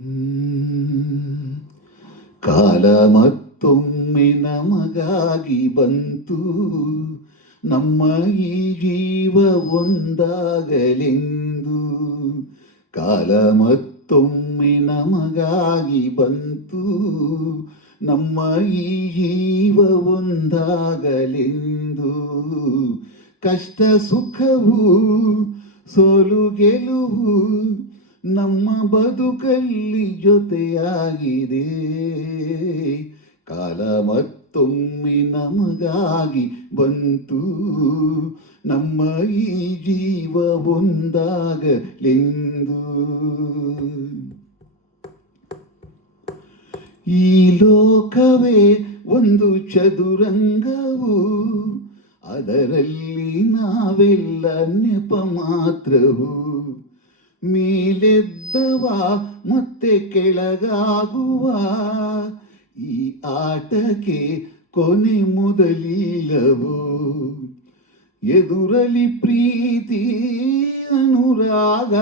ಹ್ಮ್. ಕಾಲ ಮತ್ತೊಮ್ಮೆ ನಮಗಾಗಿ ಬಂತು, ನಮ್ಮ ಈ ಜೀವ ಒಂದಾಗಲೆಂದು. ಕಾಲ ಮತ್ತೊಮ್ಮೆ ನಮಗಾಗಿ ಬಂತು, ನಮ್ಮ ಈ ಜೀವ ಒಂದಾಗಲೆಂದು. ಕಷ್ಟ ಸುಖವು ಸೋಲು ಗೆಲುವು ನಮ್ಮ ಬದುಕಲ್ಲಿ ಜೊತೆಯಾಗಿದೆ. ಕಾಲ ಮತ್ತೊಮ್ಮೆ ನಮಗಾಗಿ ಬಂತು, ನಮ್ಮ ಈ ಜೀವ ಒಂದಾಗಲೆಂದು. ಈ ಲೋಕವೇ ಒಂದು ಚದುರಂಗವು, ಅದರಲ್ಲಿ ನಾವೆಲ್ಲ ನೆಪ ಮಾತ್ರವು. ಮೇಲೆದ್ದವ ಮತ್ತೆ ಕೆಳಗಾಗುವ ಈ ಆಟಕ್ಕೆ ಕೊನೆ ಮೊದಲಿಲ್ಲವು. ಎದುರಲಿ ಪ್ರೀತಿ ಅನುರಾಗ,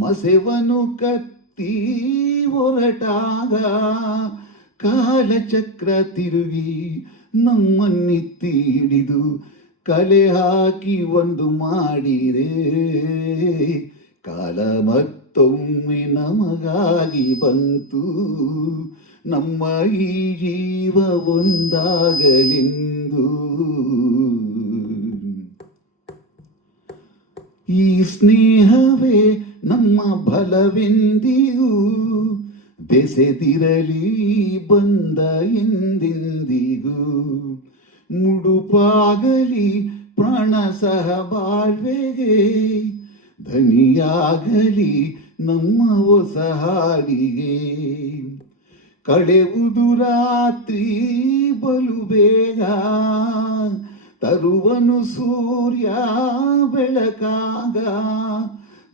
ಮಸೆವನು ಕತ್ತಿ ಹೊರಟಾಗ. ಕಾಲಚಕ್ರ ತಿರುಗಿ ನಮ್ಮನ್ನೆತ್ತಿ ಹಿಡಿದು ಕಲೆ ಹಾಕಿ ಒಂದು ಮಾಡಿದೆ. ಕಾಲ ಮತ್ತೊಮ್ಮೆ ನಮಗಾಗಿ ಬಂತು, ನಮ್ಮ ಈ ಜೀವ ಒಂದಾಗಲೆಂದು. ಈ ಸ್ನೇಹವೇ ನಮ್ಮ ಬಲವೆಂದಿಗೂ, ಬೆಸೆದಿರಲಿ ಬಂದ ಎಂದೆಂದಿಗೂ. ಮುಡುಪಾಗಲಿ ಪ್ರಾಣ ಸಹ ಬಾಳ್ವೆಗೆ, ಧನಿಯಾಗಲಿ ನಮ್ಮ ಹೊಸ ಹಾಡಿಗೆ. ಕಳೆವುದು ರಾತ್ರಿ ಬಲು ಬೇಗ, ತರುವನು ಸೂರ್ಯ ಬೆಳಕಾಗ.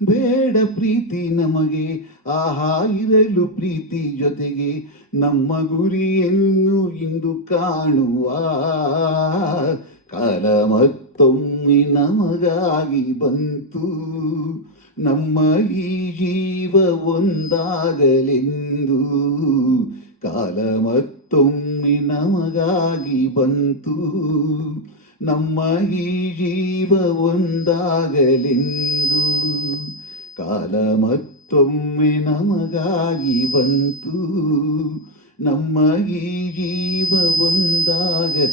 ಬೇಡ ಪ್ರೀತಿ ನಮಗೆ, ಆಹಾ ಇರಲು ಪ್ರೀತಿ ಜೊತೆಗೆ. ನಮ್ಮ ಗುರಿಯನ್ನು ಇಂದು ಕಾಣುವ, ಕಾಲ ಮತ್ತೊಮ್ಮೆ ನಮಗಾಗಿ ಬಂತು, ನಮ್ಮ ಈ ಜೀವ ಒಂದಾಗಲೆಂದು. ಕಾಲ ಮತ್ತೊಮ್ಮೆ ನಮಗಾಗಿ ಬಂತು, ನಮ್ಮ ಈ ಜೀವ ಒಂದಾಗಲೆಂದು. ಕಾಲ ಮತ್ತೊಮ್ಮೆ ನಮಗಾಗಿ ಬಂತು, ನಮ್ಮ ಈ ಜೀವ ಒಂದಾಗಲೆಂದು.